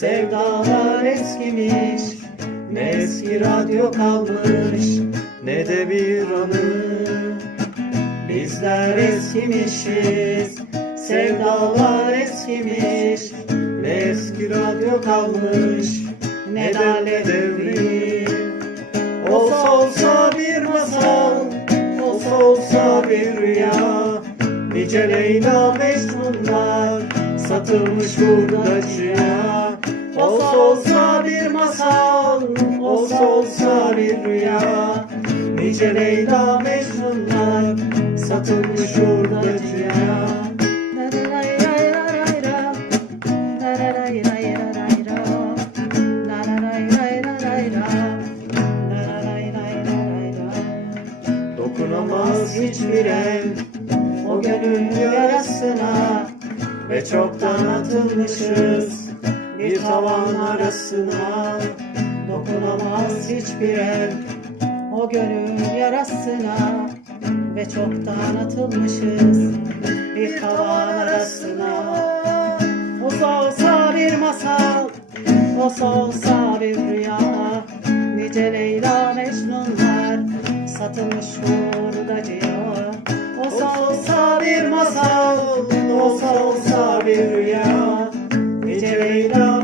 Sevdalar eskimiş. Ne eski radyo kalmış Ne de bir anı. Bizler eskimişiz Sevdalar eskimiş. Ne eski radyo kalmış Ne de devrim Olsa olsa bir masal Olsa olsa bir rüya. Nice Leyla Mecnunlar Satılmış hurdacıya Olsa olsa bir masal Olsa olsa bir rüya. Nice Leyla Mecnunlar Satılmış hurdacıya Dokunamaz hiçbir el O gönül yarasına Ve çoktan atılmışız Bir tavan arasına Dokunamaz hiçbir el O gönül yarasına ve çoktan atılmışız bir tavan arasına. Olsa olsa bir masal, olsa olsa bir rüya. Nice Leyla Mecnunlar satılmış hurdacıya. Bir masal,